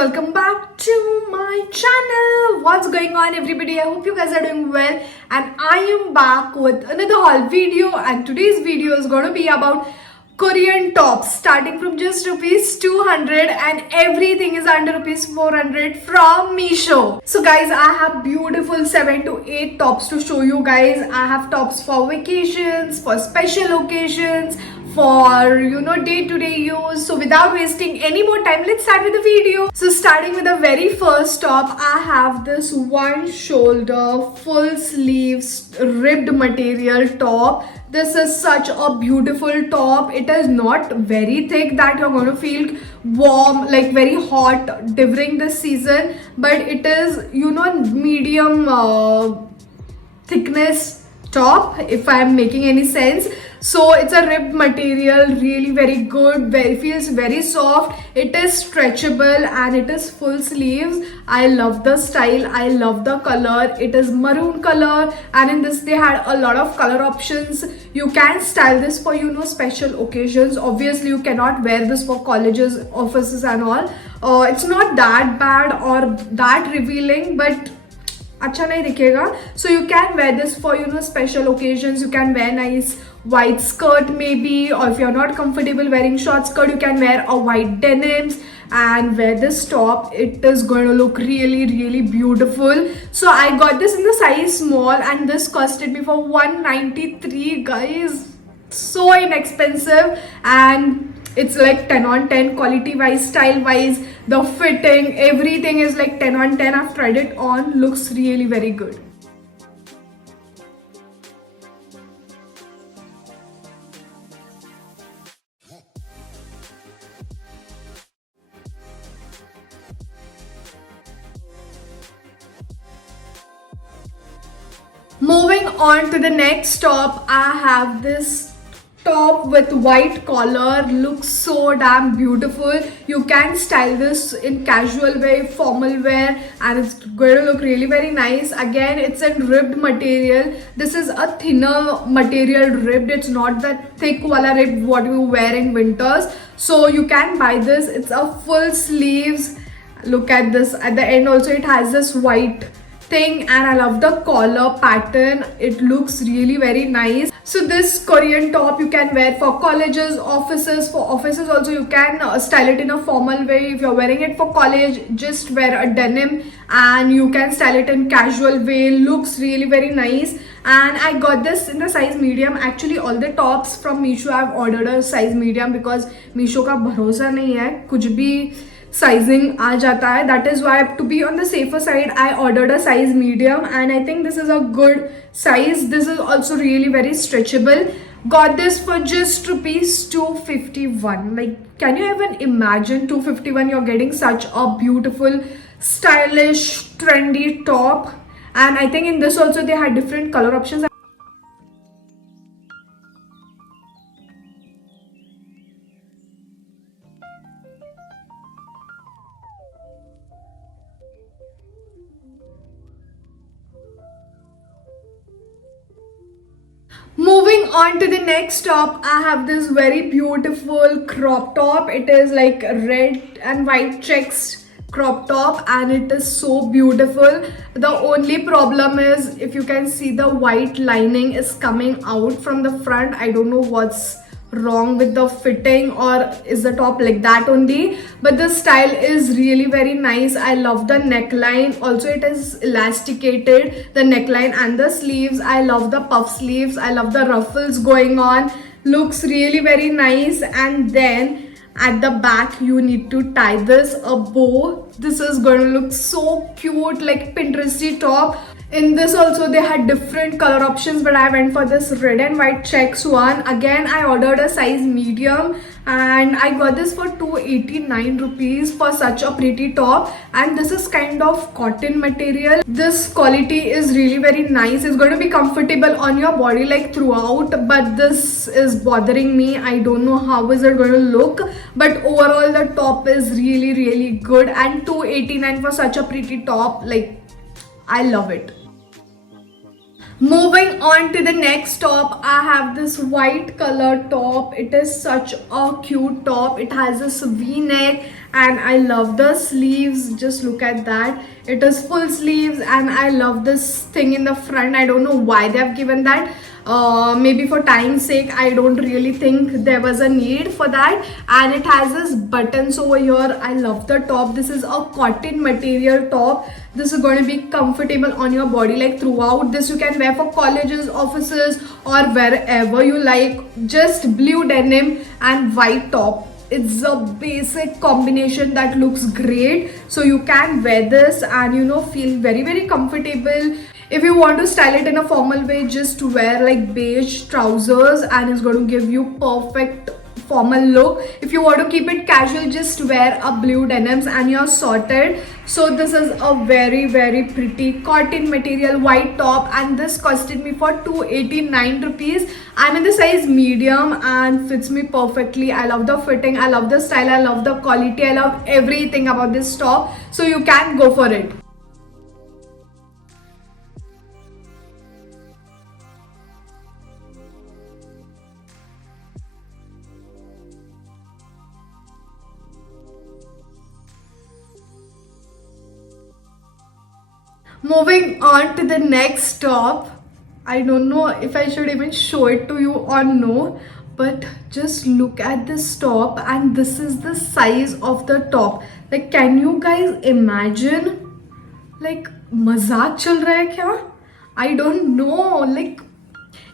welcome back to my channel. What's going on everybody? I hope you guys are doing well and I am back with another haul video, and today's video is going to be about Korean tops starting from just rupees 200 and everything is under rupees 400 from Meesho. So guys, I have beautiful 7 to 8 tops to show you guys. I have tops for vacations, for special occasions, for day-to-day use. So without wasting any more time, let's start with the video. So starting with the very first top, I have this one shoulder full sleeves ribbed material top. This is such a beautiful top. It is not very thick that you're going to feel warm, like very hot during this season, but it is medium thickness top, if I am making any sense. So it's a ribbed material, really very good, feels very soft. It is stretchable and it is full sleeves. I love the style, I love the color. It is maroon color, and in this they had a lot of color options. You can style this for special occasions. Obviously you cannot wear this for colleges, offices and all. It's not that bad or that revealing, but अच्छा नहीं दिखेगा. So you can wear this for special occasions. You can wear nice white skirt maybe, or if you're not comfortable wearing short skirt, you can wear a white denims and wear this top. It is going to look really beautiful. So I got this in the size small and this costed me for 193 guys. So inexpensive, and it's like 10 on 10 quality wise, style wise, the fitting, everything is like 10 on 10. I've tried it on, looks really very good. Moving on to the next top, I have this top with white collar. Looks so damn beautiful. You can style this in casual wear, formal wear, and it's going to look really very nice. Again, it's in ribbed material. This is a thinner material ribbed. It's not that thick wala ribbed what you wear in winters. So you can buy this. It's a full sleeves. Look at this. At the end also it has this white thing, and I love the collar pattern. It looks really very nice. So this Korean top you can wear for colleges, offices. For offices also you can style it in a formal way. If you're wearing it for college, just wear a denim, and you can style it in casual way. Looks really very nice. And I got this in the size medium. Actually all the tops from Meesho I've ordered a size medium because Meesho का भरोसा नहीं है, कुछ भी sizing आ जाता है. That is why, to be on the safer side, I ordered a size medium, and I think this is a good size. This is also really very stretchable. Got this for just rupees 251. Like, can you even imagine 251 you're getting such a beautiful, stylish, trendy top? And I think in this also they had different color options. Moving on to the next top, I have this very beautiful crop top. It is like red and white checks crop top, and it is so beautiful. The only problem is, if you can see, the white lining is coming out from the front. I don't know what's wrong with the fitting, or is the top like that only, but the style is really very nice. I love the neckline. Also it is elasticated, the neckline and the sleeves. I love the puff sleeves. I love the ruffles going on. Looks really very nice. And then at the back you need to tie this a bow. This is going to look so cute, like Pinteresty top. In this also they had different color options, but I went for this red and white checks one. Again I ordered a size medium, and I got this for 289 rupees for such a pretty top. And this is kind of cotton material. This quality is really very nice. It's going to be comfortable on your body like throughout, but this is bothering me. I don't know how is it going to look, but overall the top is really good. And 289 for such a pretty top, like, I love it. Moving on to the next top, I have this white color top. It is such a cute top. It has this v-neck and I love the sleeves. Just look at that. It is full sleeves and I love this thing in the front. I don't know why they have given that. Maybe for time's sake, I don't really think there was a need for that. And it has this buttons over here. I love the top. This is a cotton material top. This is going to be comfortable on your body like throughout. This you can wear for colleges, offices, or wherever you like. Just blue denim and white top. It's a basic combination that looks great, so you can wear this and feel very comfortable. If you want to style it in a formal way, just wear like beige trousers and it's going to give you perfect formal look. If you want to keep it casual, just wear a blue denims and you're sorted. So this is a very pretty cotton material white top and this costed me for 289 rupees. I'm in the size medium and fits me perfectly. I love the fitting, I love the style, I love the quality, I love everything about this top, so you can go for it. Moving on to the next top. I don't know if I should even show it to you or no, but just look at this top and this is the size of the top. Like, can you guys imagine? Like, mazak chal raha hai kya? I don't know. Like,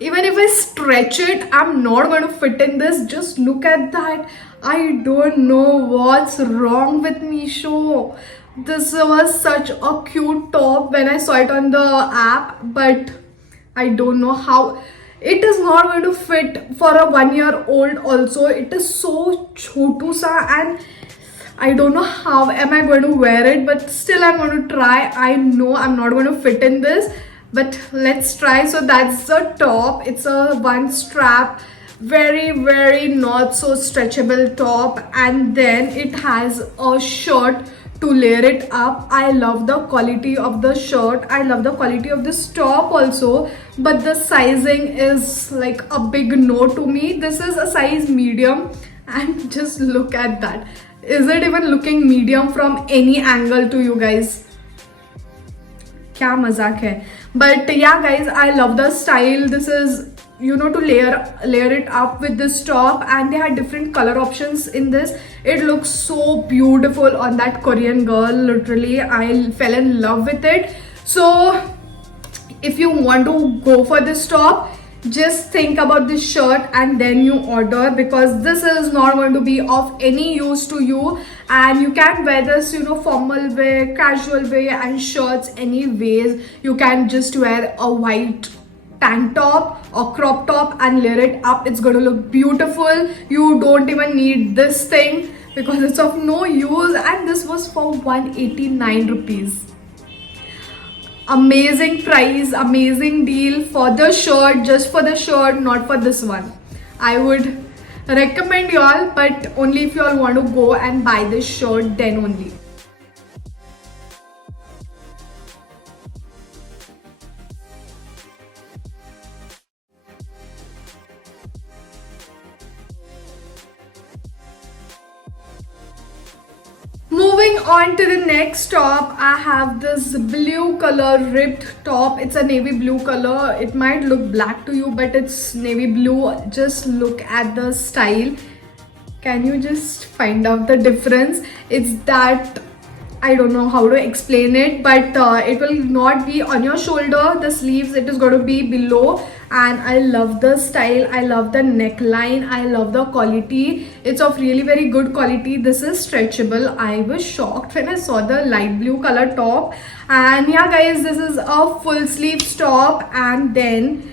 even if I stretch it, I'm not going to fit in this. Just look at that. I don't know what's wrong with Meesho. This was such a cute top when I saw it on the app, but I don't know how. It is not going to fit for a 1-year-old also. It is so chotu sa and I don't know how am I going to wear it, but still I'm going to try. I know I'm not going to fit in this, but let's try. So that's the top. It's a one strap, very not so stretchable top, and then it has a shirt to layer it up. I love the quality of the shirt, I love the quality of this top also, but the sizing is like a big no to me. This is a size medium and just look at that. Is it even looking medium from any angle to you guys? Kya mazak hai. But yeah guys, I love the style. This is to layer it up with this top, and they had different color options in this. It looks so beautiful on that Korean girl. Literally, I fell in love with it. So if you want to go for this top, just think about this shirt and then you order, because this is not going to be of any use to you, and you can wear this formal way, casual way, and shirts anyways. You can just wear a white tank top or crop top and layer it up. It's going to look beautiful. You don't even need this thing because it's of no use, and this was for 189 rupees. Amazing price, amazing deal for the shirt, just for the shirt, not for this one. I would recommend y'all, but only if y'all want to go and buy this shirt, then only. Moving on to the next top, I have this blue color ripped top. It's a navy blue color. It might look black to you, but it's navy blue. Just look at the style. Can you just find out the difference? It's that, I don't know how to explain it, but it will not be on your shoulder. The sleeves, it is going to be below, and I love the style, I love the neckline, I love the quality. It's of really very good quality. This is stretchable. I was shocked when I saw the light blue color top. And yeah guys, this is a full sleeve top, and then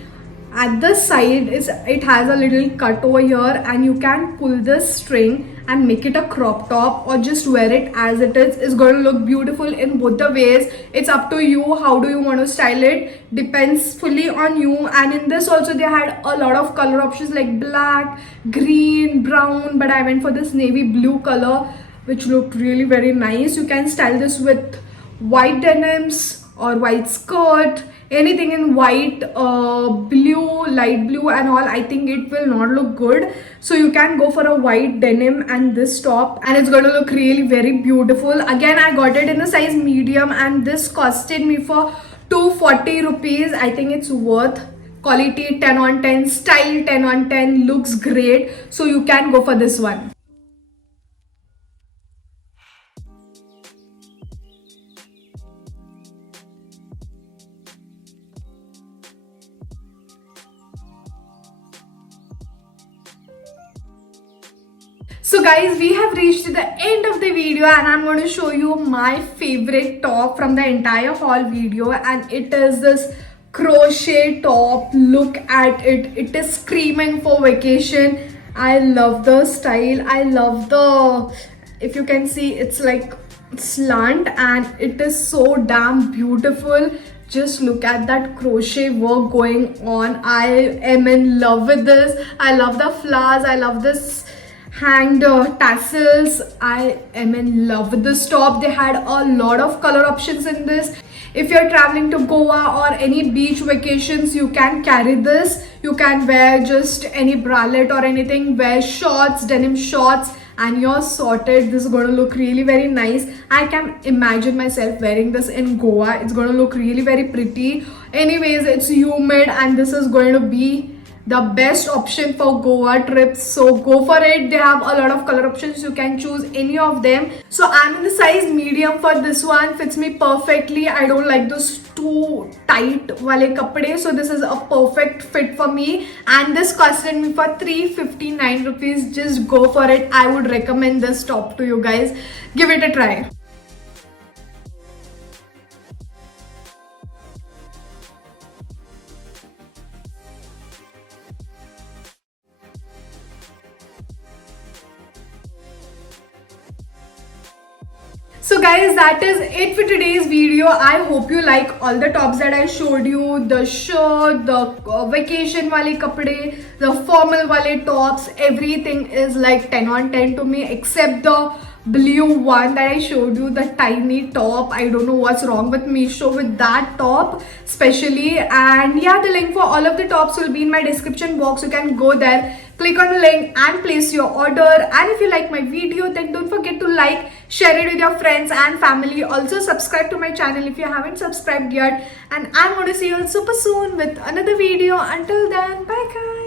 at the side it has a little cut over here, and you can pull this string and make it a crop top or just wear it as it is. It's going to look beautiful in both the ways. It's up to you. How do you want to style it? Depends fully on you. And in this also they had a lot of color options like black, green, brown, but I went for this navy blue color, which looked really very nice. You can style this with white denims or white skirt. anything in white, blue, light blue and all, I think it will not look good. So you can go for a white denim and this top, and it's going to look really very beautiful. Again, I got it in the size medium, and this costed me for 240 rupees. I think it's worth. Quality 10 on 10, style 10 on 10, looks great. So you can go for this one. So guys, we have reached the end of the video, and I'm going to show you my favorite top from the entire haul video, and it is this crochet top. Look at it. It is screaming for vacation. I love the style. I love the, if you can see, it's like slant and it is so damn beautiful. Just look at that crochet work going on. I am in love with this. I love the flowers. I love this hanged tassels. I am in love with this top. They had a lot of color options in this. If you're traveling to Goa or any beach vacations, you can carry this. You can wear just any bralette or anything, wear shorts, denim shorts, and you're sorted. This is going to look really very nice. I can imagine myself wearing this in Goa. It's going to look really very pretty. Anyways, it's humid and this is going to be the best option for Goa trips, so go for it. They have a lot of color options. You can choose any of them. So I'm in the size medium for this one. Fits me perfectly. I don't like those too tight wale kapde, so this is a perfect fit for me, and this costed me for 359 rupees. Just go for it. I would recommend this top to you guys. Give it a try. So guys, that is it for today's video. I hope you like all the tops that I showed you. The shirt, the vacation wale kapde, the formal wale tops. Everything is like 10 on 10 to me, except the blue one that I showed you, the tiny top. I don't know what's wrong with Meesho with that top especially. And yeah, the link for all of the tops will be in my description box. You can go there, click on the link and place your order. And if you like my video, then don't forget to like, share it with your friends and family. Also subscribe to my channel if you haven't subscribed yet. And I'm going to see you all super soon with another video. Until then, bye guys.